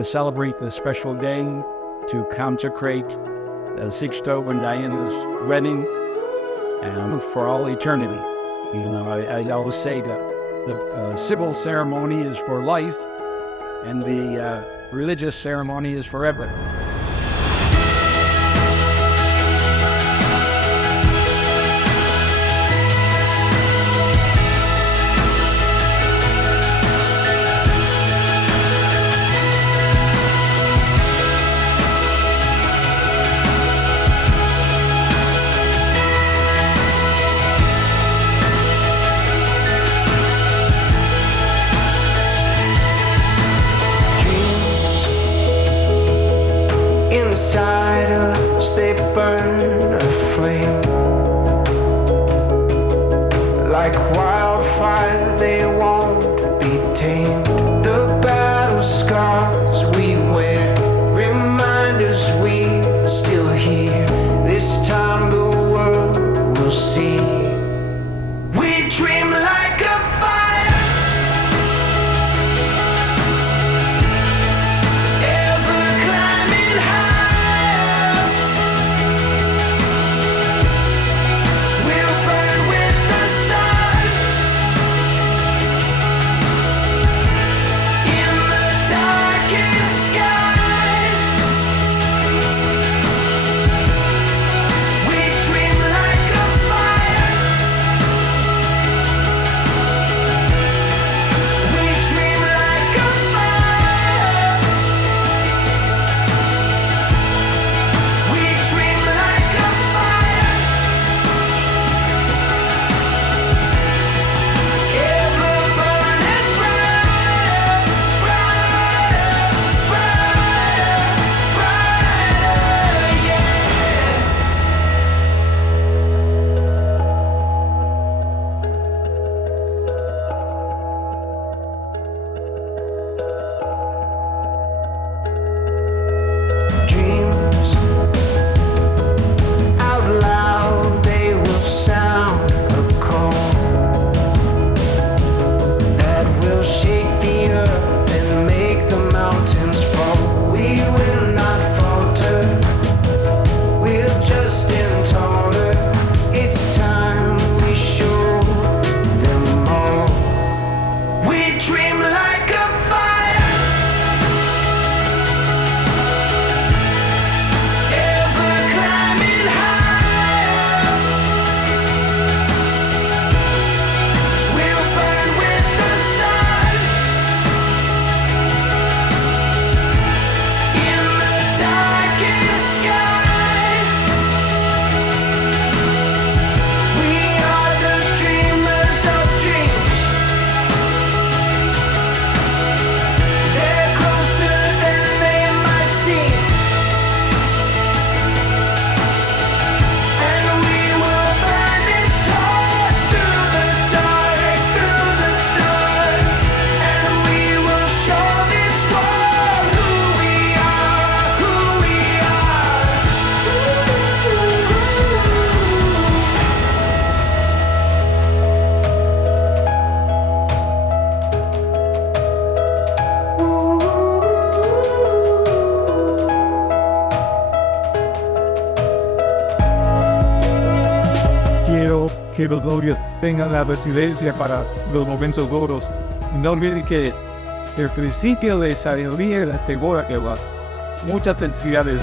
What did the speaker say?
to celebrate this special day, to consecrate Sixto and Diana's wedding and for all eternity. You know, I always say that the civil ceremony is for life and the religious ceremony is forever. Inside us they burn a flame. Like wildfire they won't be tamed. The battle scars we wear remind us we're still here. This time the world will see. We dream like a fire. Que los novios tengan la resiliencia para los momentos duros. No olviden que el principio de sabiduría es la temor a Jehová. Muchas felicidades.